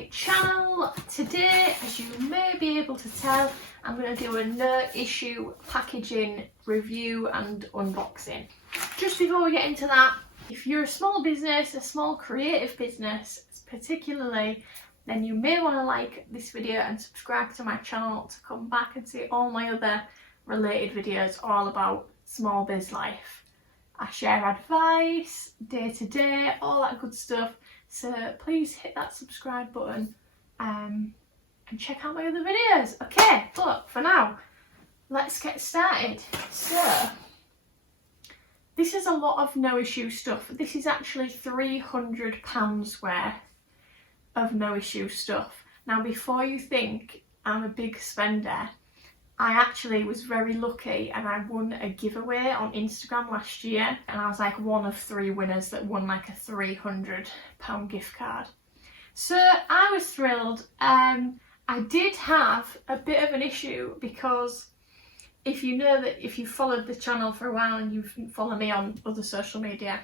my channel. Today, as you may be able to tell, I'm going to do a NoIssue packaging review and unboxing. Just before we get into that, if you're a small business, a small creative business particularly, then you may want to like this video and subscribe to my channel to come back and see all my other related videos all about small biz life. I share advice, day to day, all that good stuff. So please hit that subscribe button and check out my other videos. Okay, but for now, let's get started. So this is a lot of NoIssue stuff. This is actually £300 worth of NoIssue stuff. Now, before you think I'm a big spender, I actually was very lucky and I won a giveaway on Instagram last year, and I was like one of 3 winners that won like a £300 gift card. So I was thrilled. I did have a bit of an issue because if you know that if you've followed the channel for a while and you follow me on other social media,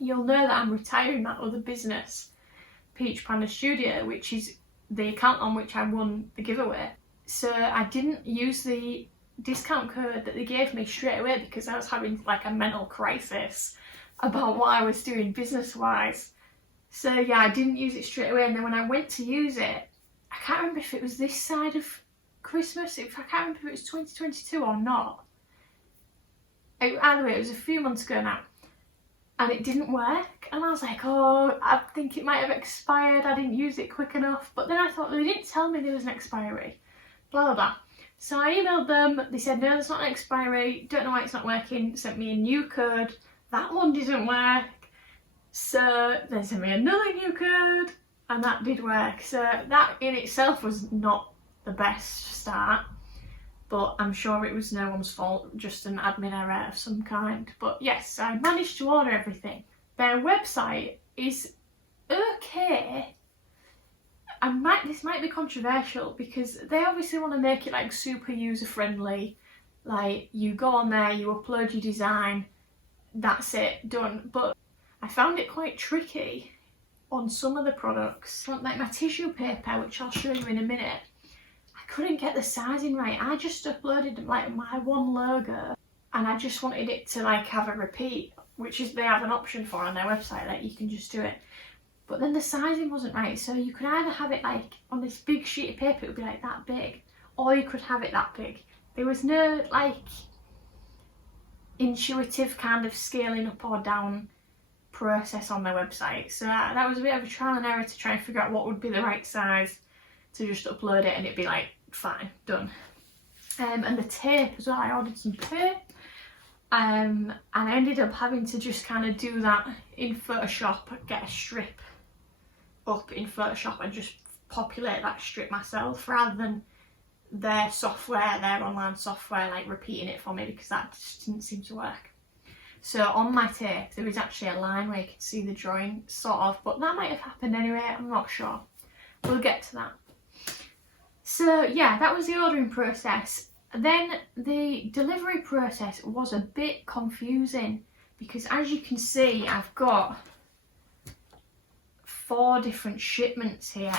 you'll know that I'm retiring that other business, Peach Panda Studio, which is the account on which I won the giveaway. So I didn't use the discount code that they gave me straight away because I was having like a mental crisis about what I was doing business wise. So yeah, I didn't use it straight away, and then when I went to use it, I can't remember if it was this side of Christmas, I can't remember if it was 2022 or not. Either way, it was a few months ago now, and it didn't work, and I was like, oh, I think it might have expired, I didn't use it quick enough. But then I thought, they didn't tell me there was an expiry, blah blah blah. So I emailed them, they said no, there's not an expiry, don't know why it's not working, sent me a new code, that one didn't work. So they sent me another new code, and that did work. So that in itself was not the best start, but I'm sure it was no one's fault, just an admin error of some kind. But yes, I managed to order everything. Their website is okay. This might be controversial because they obviously want to make it like super user friendly. Like, you go on there, you upload your design, that's it, done. But I found it quite tricky on some of the products. Like my tissue paper, which I'll show you in a minute, I couldn't get the sizing right. I just uploaded like my one logo, and I just wanted it to like have a repeat, which is they have an option for on their website that you can just do it. But then the sizing wasn't right, so you could either have it like on this big sheet of paper, it would be like that big, or you could have it that big. There was no like intuitive kind of scaling up or down process on their website. So that was a bit of a trial and error to try and figure out what would be the right size to just upload it and it'd be like, fine, done. And the tape as well, I ordered some tape. And I ended up having to just kind of do that in Photoshop, get a strip up in Photoshop and just populate that strip myself rather than their software, their online software, like repeating it for me, because that just didn't seem to work. So on my tape there is actually a line where you can see the drawing, sort of, but that might have happened anyway, I'm not sure. We'll get to that. So yeah, that was the ordering process. Then the delivery process was a bit confusing because, as you can see, I've got 4 different shipments here.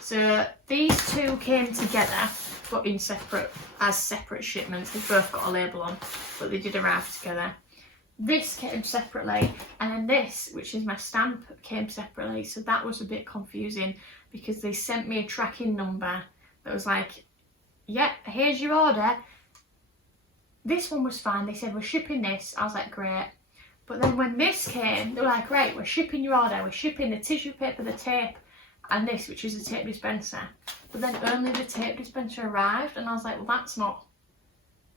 So these 2 came together but in separate shipments. They've both got a label on, but they did arrive together. This came separately, and then this, which is my stamp, came separately. So that was a bit confusing because they sent me a tracking number that was like, yeah, here's your order. This one was fine. They said, we're shipping this. I was like, great. But then when this came, they were like, right, we're shipping your order. We're shipping the tissue paper, the tape, and this, which is a tape dispenser. But then only the tape dispenser arrived, and I was like, well,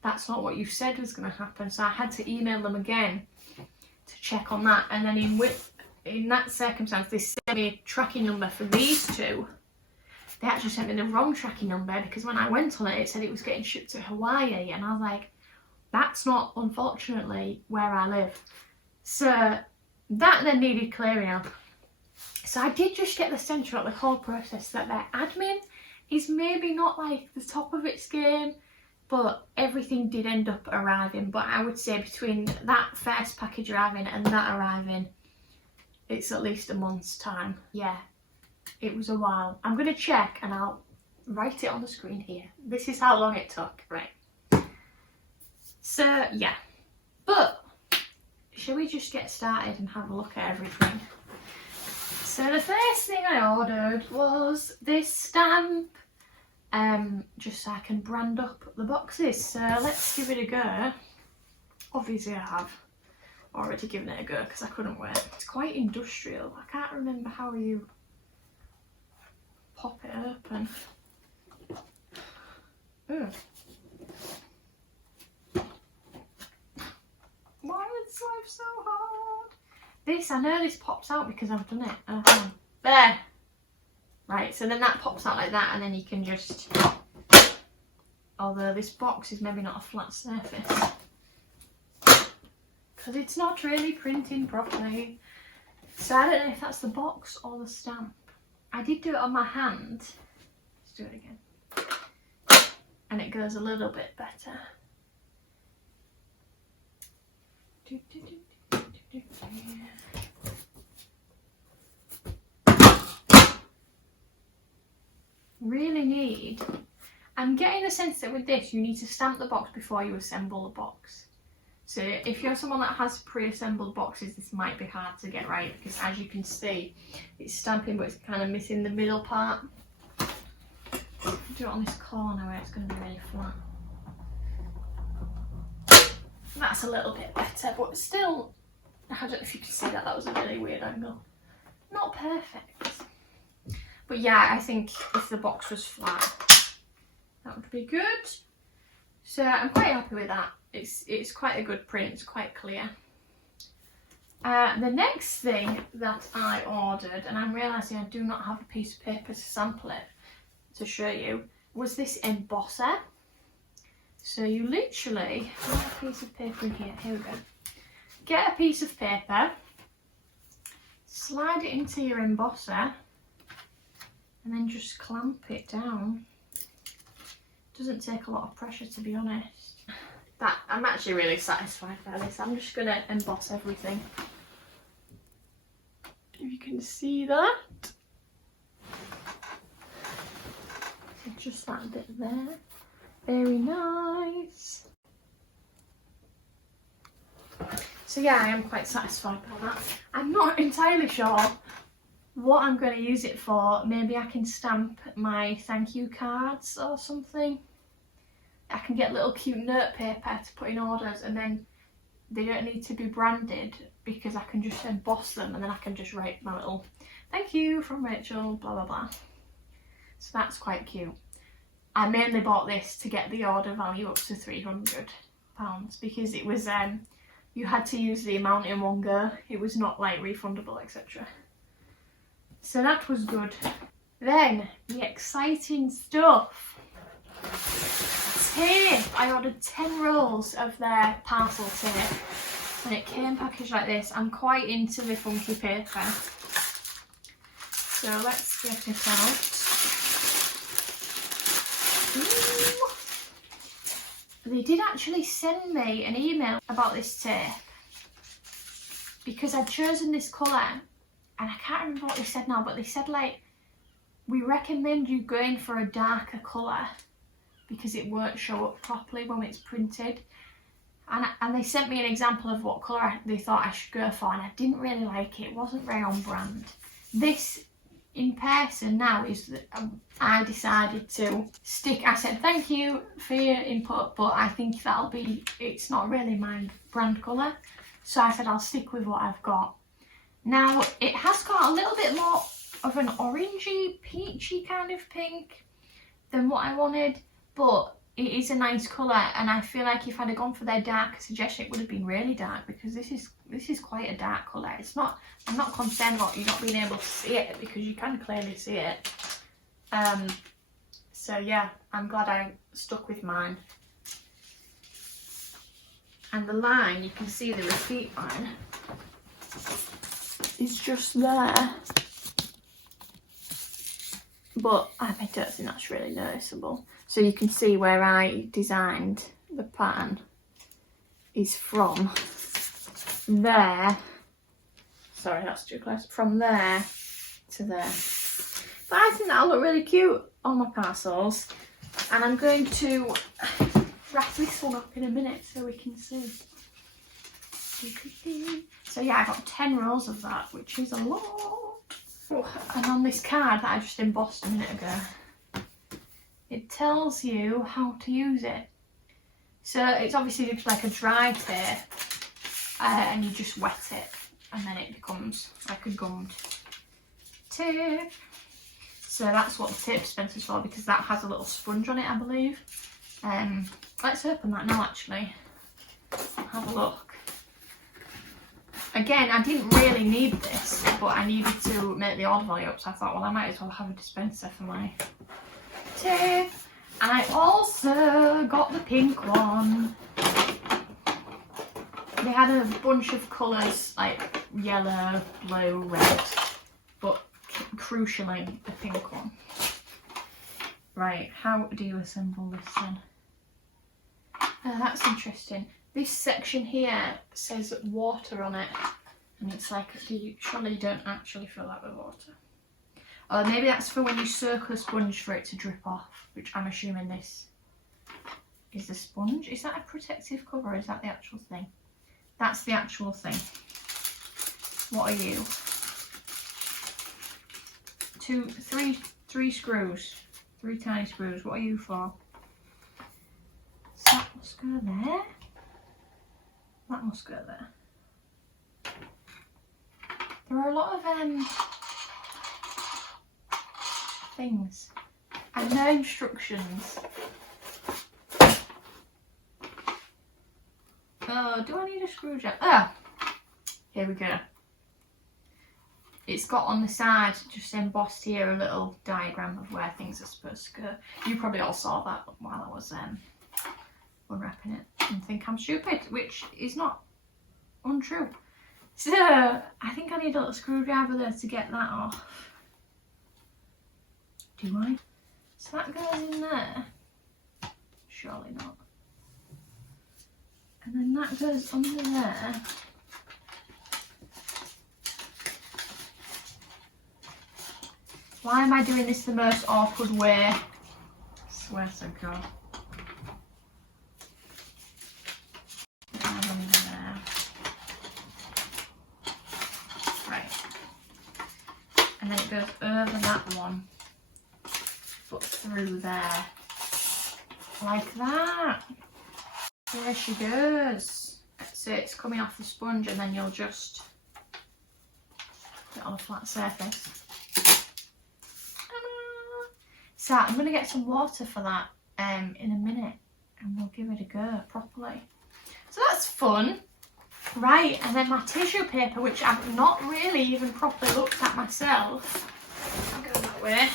that's not what you said was going to happen. So I had to email them again to check on that. And then in that circumstance, they sent me a tracking number for these 2. They actually sent me the wrong tracking number because when I went on it, it said it was getting shipped to Hawaii, and I was like, that's not, unfortunately, where I live. So that then needed clearing up. So I did just get the sense throughout the whole process that their admin is maybe not like the top of its game, but everything did end up arriving. But I would say between that first package arriving and that arriving, it's at least a month's time. Yeah, It was a while. I'm going to check and I'll write it on the screen here. This is how long it took, right? So, yeah. But, shall we just get started and have a look at everything? So the first thing I ordered was this stamp, just so I can brand up the boxes. So let's give it a go. Obviously I have already given it a go because I couldn't wait. It's quite industrial. I can't remember how you pop it open. Ugh. Why is life so hard? This, I know this pops out because I've done it. There! Right, so then that pops out like that and then you can just... Although this box is maybe not a flat surface. Because it's not really printing properly. So I don't know if that's the box or the stamp. I did do it on my hand. Let's do it again. And it goes a little bit better. Really need... I'm getting the sense that with this you need to stamp the box before you assemble the box. So if you're someone that has pre-assembled boxes, this might be hard to get right because as you can see, it's stamping but it's kind of missing the middle part. Do it on this corner where it's going to be really flat. That's a little bit better, but still, I don't know if you can see that, that was a really weird angle. Not perfect. But yeah, I think if the box was flat, that would be good. So I'm quite happy with that. It's quite a good print, it's quite clear. The next thing that I ordered, and I'm realising I do not have a piece of paper to sample it to show you, was this embosser. So you literally, get a piece of paper in here we go. Get a piece of paper, slide it into your embosser, and then just clamp it down. Doesn't take a lot of pressure, to be honest. I'm actually really satisfied by this. I'm just going to emboss everything. If you can see that. So just that bit there. Very nice. So yeah, I am quite satisfied by that. I'm not entirely sure what I'm going to use it for. Maybe I can stamp my thank you cards or something. I can get little cute note paper to put in orders and then they don't need to be branded because I can just emboss them and then I can just write my little thank you from Rachel, blah blah blah. So that's quite cute. I mainly bought this to get the order value up to £300 because it was, you had to use the amount in one go. It was not like refundable, etc. So that was good. Then the exciting stuff. Tape! I ordered 10 rolls of their parcel tape and it came packaged like this. I'm quite into the funky paper. So let's get it out. Ooh. They did actually send me an email about this tape because I'd chosen this colour and I can't remember what they said now, but they said like, we recommend you going for a darker colour because it won't show up properly when it's printed. And they sent me an example of what colour they thought I should go for and I didn't really like it. It wasn't very on brand. This in person now is that I decided to stick, I said thank you for your input but I think that'll be, it's not really my brand colour. So I said I'll stick with what I've got. Now it has got a little bit more of an orangey, peachy kind of pink than what I wanted. But it is a nice colour and I feel like if I'd have gone for their darker suggestion it would have been really dark because this is quite a dark colour. It's not, I'm not concerned about you not being able to see it because you can clearly see it. So yeah, I'm glad I stuck with mine. And the line, you can see the repeat line is just there. But I don't think that's really noticeable. So you can see where I designed the pattern is from there. Sorry, that's too close. From there to there. But I think that'll look really cute on my parcels. And I'm going to wrap this one up in a minute so we can see. So yeah, I got 10 rolls of that, which is a lot. Oh, and on this card that I just embossed a minute ago, it tells you how to use it. So it's obviously just like a dry tape, and you just wet it, and then it becomes like a gummed tape. So that's what the tape dispenser's for, because that has a little sponge on it, I believe. Let's open that now, actually. Have a look. Again, I didn't really need this, but I needed to make the order value up, so I thought, well, I might as well have a dispenser for my tape. And I also got the pink one. They had a bunch of colours, like yellow, blue, red, but crucially the pink one. Right, how do you assemble this then? That's interesting. This section here says water on it, and it's like, surely you don't actually fill that with water. Or maybe that's for when you circle a sponge for it to drip off, which I'm assuming this is the sponge. Is that a protective cover, or is that the actual thing? That's the actual thing. What are you? Three screws. 3 tiny screws. What are you for? So that must go there. That must go there. There are a lot of things and no instructions. Oh, do I need a screwdriver? Oh, here we go. It's got on the side, just embossed here, a little diagram of where things are supposed to go. You probably all saw that while I was unwrapping it and think I'm stupid, which is not untrue. So I think I need a little screwdriver there to get that off. Do I? So that goes in there? Surely not. And then that goes under there. Why am I doing this the most awkward way? I swear to God. Right. And then it goes over that one, but through there. Like that. There she goes. So it's coming off the sponge, and then you'll just put it on a flat surface. So I'm going to get some water for that in a minute, and we'll give it a go properly. So that's fun. Right, and then my tissue paper, which I've not really even properly looked at myself. I'll go that way.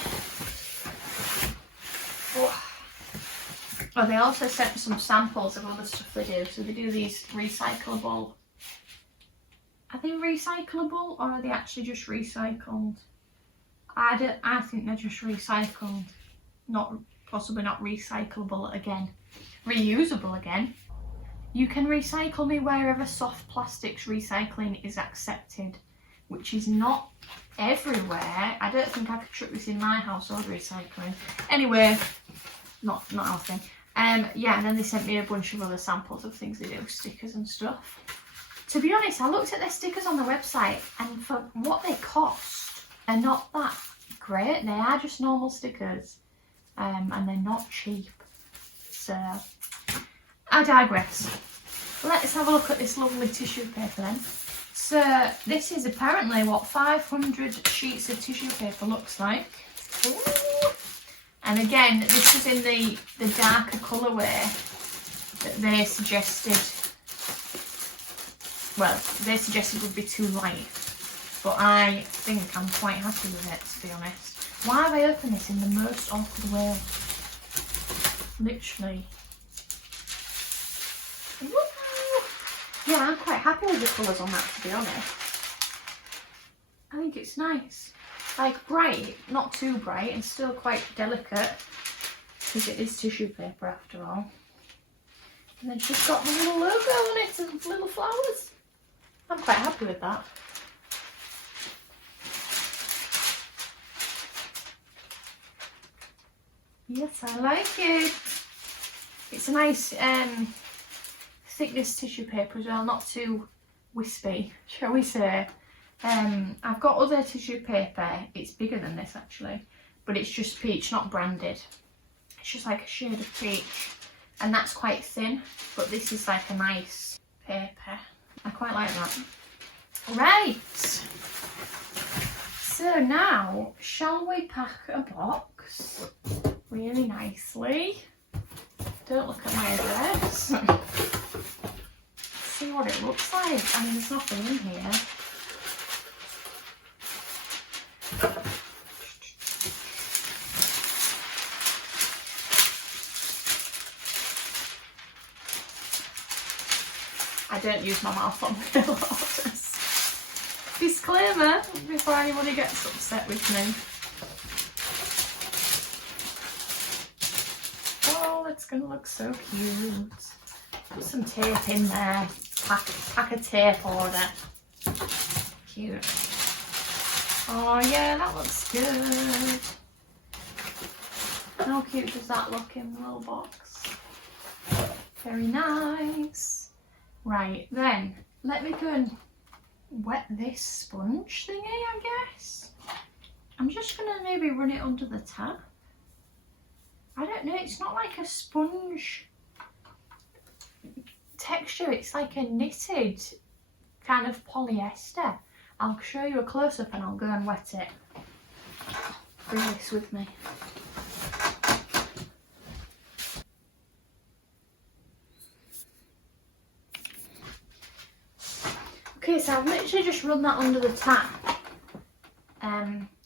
Oh, they also sent some samples of other stuff they do. So they do these recyclable. Are they recyclable, or are they actually just recycled? I think they're just recycled. Possibly not recyclable again. Reusable again. You can recycle me wherever soft plastics recycling is accepted, which is not everywhere. I don't think I could chuck this in my household recycling. Anyway, not our thing. Yeah, and then they sent me a bunch of other samples of things they do, stickers and stuff. To be honest, I looked at their stickers on the website, and for what they cost, they're not that great. They are just normal stickers, and they're not cheap. So I digress. Let's have a look at this lovely tissue paper then. So this is apparently what 500 sheets of tissue paper looks like. Ooh. And again, this is in the darker colourway that they suggested. Well, they suggested would be too light, but I think I'm quite happy with it, to be honest. Why have I opened this in the most awkward way? Literally. Woo! Yeah, I'm quite happy with the colours on that, to be honest. I think it's nice. Like bright, not too bright, and still quite delicate, because it is tissue paper after all. And then she's got the little logo on it and little flowers. I'm quite happy with that. Yes, I like it. It's a nice thickness tissue paper as well, not too wispy, shall we say. I've got other tissue paper, it's bigger than this actually, but it's just peach, not branded. It's just like a shade of peach, and that's quite thin, but this is like a nice paper. I quite like that. Right, so now shall we pack a box really nicely? Don't look at my address. See what it looks like. I mean, there's nothing in here. I don't use my mouth on mail orders. Disclaimer before anybody gets upset with me. Oh, it's gonna look so cute. Put some tape in there. Pack a tape order. Cute. Oh yeah, that looks good. How cute does that look in the little box? Very nice. Right, then let me go and wet this sponge thingy, I guess. I'm just gonna maybe run it under the tap. I don't know, it's not like a sponge texture, it's like a knitted kind of polyester. I'll show you a close-up and I'll go and wet it. Bring this with me. Okay, so I've literally just run that under the tap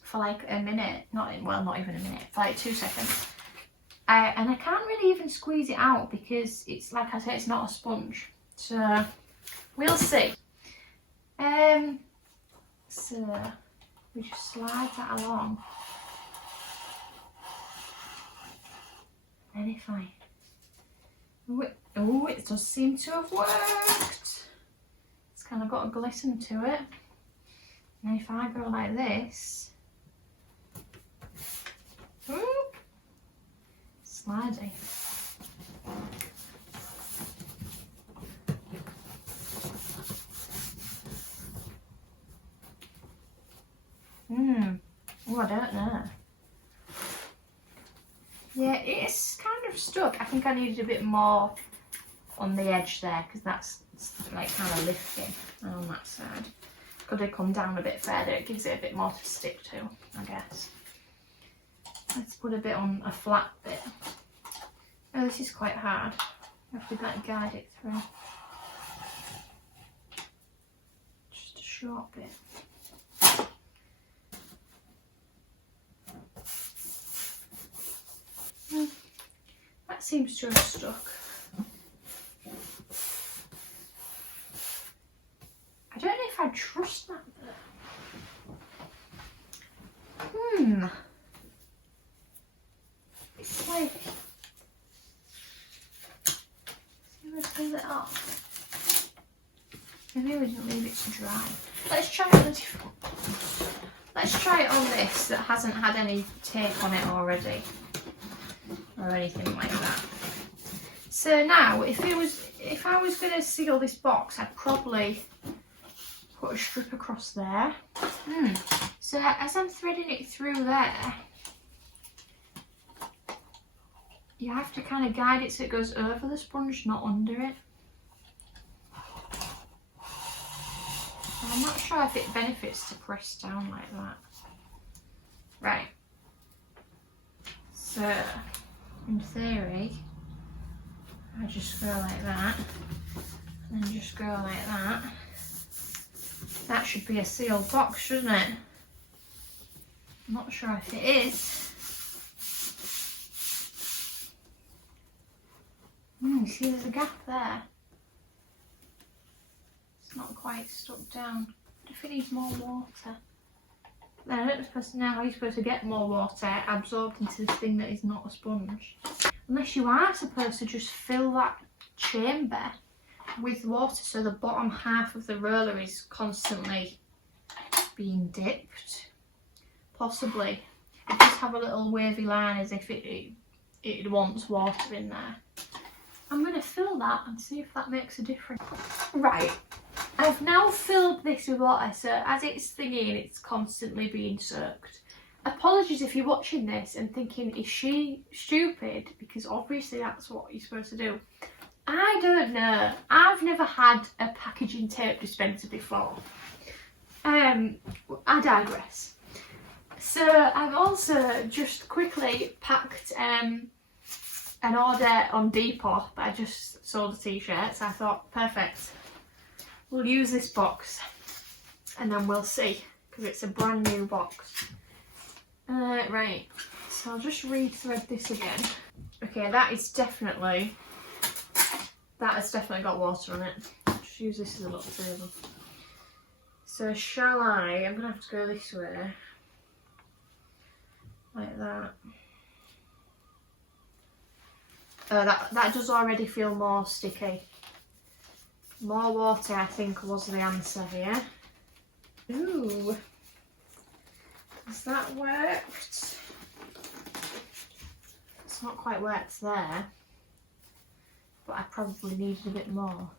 for like a minute, not even a minute, for like 2 seconds. And I can't really even squeeze it out because it's, like I said, it's not a sponge. So we'll see. So we just slide that along. And if I, oh, it does seem to have worked. It's kind of got a glisten to it. And if I go like this, whoop, sliding. Oh, I don't know. Yeah, it's kind of stuck. I think I needed a bit more on the edge there because that's like kind of lifting, and on that side. Could have come down a bit further, it gives it a bit more to stick to, I guess. Let's put a bit on a flat bit. Oh, this is quite hard. I have to like guide it through. Just a short bit. That seems to have stuck. I don't know if I trust that though. It's like, see if I pull it off. Maybe we didn't leave it to dry. Let's try it on a different. Let's try it on this that hasn't had any tape on it already, or anything like that. So now, if I was going to seal this box, I'd probably put a strip across there. So as I'm threading it through there, you have to kind of guide it so it goes over the sponge, not under it. And I'm not sure if it benefits to press down like that. Right. So, in theory, I just go like that, and then just go like that. That should be a sealed box, shouldn't it? I'm not sure if it is. You see there's a gap there. It's not quite stuck down. If it needs more water. Then I don't suppose to know how you're supposed to get more water absorbed into this thing that is not a sponge. Unless you are supposed to just fill that chamber with water so the bottom half of the roller is constantly being dipped. Possibly. It does have a little wavy line as if it it wants water in there. I'm going to fill that and see if that makes a difference. Right, I've now filled this with water, so as it's thingy and it's constantly being soaked. Apologies if you're watching this and thinking, is she stupid? Because obviously that's what you're supposed to do. I don't know. I've never had a packaging tape dispenser before. I digress. So I've also just quickly packed an order on Depop, but I just sold a t-shirt, so I thought, perfect. We'll use this box and then we'll see, because it's a brand new box. Right, so I'll just re-thread this again. Okay, that has definitely got water on it. I'll just use this as a little table. So shall I'm going to have to go this way. Like that. That does already feel more sticky. More water, I think, was the answer here. Ooh. Has that worked? It's not quite worked there. But I probably needed a bit more.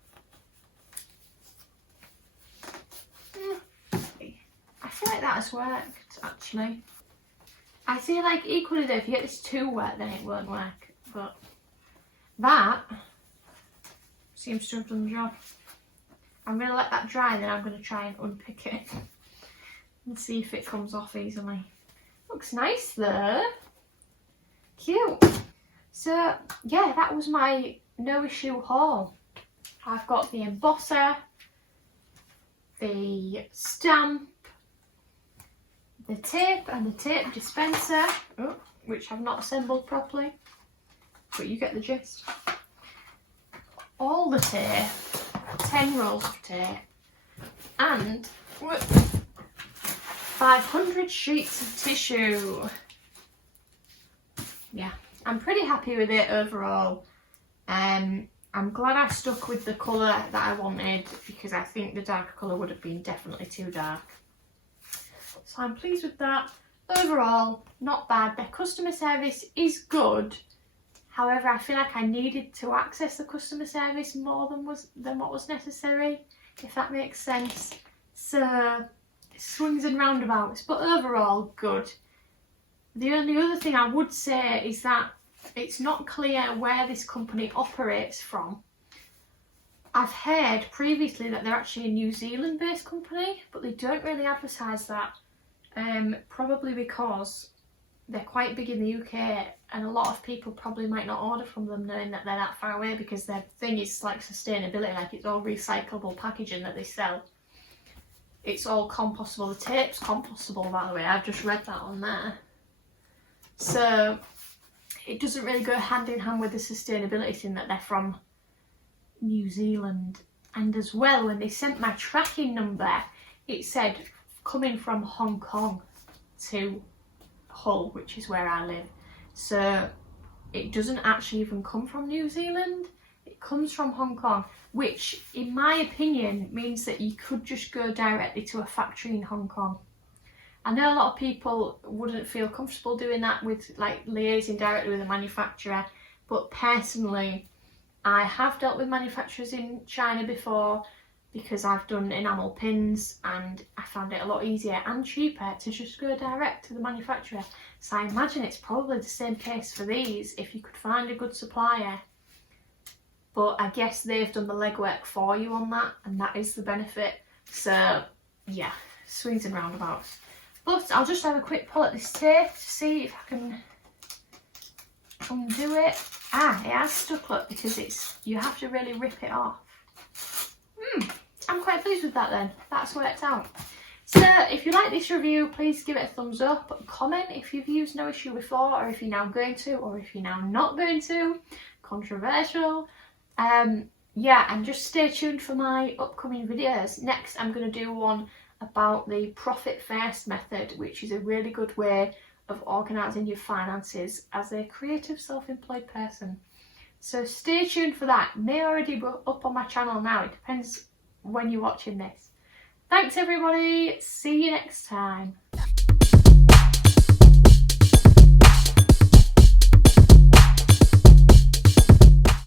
I feel like that has worked, actually. I feel like equally though, if you get this too wet, then it won't work. But that seems to have done the job. I'm going to let that dry, then I'm going to try and unpick it and see if it comes off easily. Looks nice though. Cute. So yeah, that was my NoIssue haul. I've got the embosser, the stamp, the tape and the tape dispenser, which I've not assembled properly, but you get the gist. All the tape, 10 rolls of tape, and 500 sheets of tissue. Yeah, I'm pretty happy with it overall. I'm glad I stuck with the colour that I wanted, because I think the darker colour would have been definitely too dark. So I'm pleased with that. Overall, not bad. Their customer service is good. However, I feel like I needed to access the customer service more than what was necessary, if that makes sense. So, swings and roundabouts, but overall, good. The only other thing I would say is that it's not clear where this company operates from. I've heard previously that they're actually a New Zealand-based company, but they don't really advertise that. Probably because they're quite big in the UK, and a lot of people probably might not order from them knowing that they're that far away, because their thing is like sustainability, like it's all recyclable packaging that they sell. It's all compostable. The tape's compostable, by the way. I've just read that on there. So it doesn't really go hand in hand with the sustainability thing that they're from New Zealand. And as well, when they sent my tracking number, it said coming from Hong Kong to Hull, which is where I live. So it doesn't actually even come from New Zealand. It comes from Hong Kong, which in my opinion means that you could just go directly to a factory in Hong Kong. I know a lot of people wouldn't feel comfortable doing that with like liaising directly with a manufacturer, but personally I have dealt with manufacturers in China before, because I've done enamel pins and I found it a lot easier and cheaper to just go direct to the manufacturer. So I imagine it's probably the same case for these, if you could find a good supplier. But I guess they've done the legwork for you on that, and that is the benefit. So yeah, swings and roundabouts. But I'll just have a quick pull at this tape to see if I can undo it. Ah, it has stuck, look, because you have to really rip it off. I'm quite pleased with that then. That's worked out. So if you like this review, please give it a thumbs up. Comment if you've used NoIssue before, or if you're now going to, or if you're now not going to. Controversial. Yeah, and just stay tuned for my upcoming videos. Next, I'm going to do one about the profit first method, which is a really good way of organising your finances as a creative self-employed person. So stay tuned for that. It may already be up on my channel now. It depends when you're watching this. Thanks everybody. See you next time.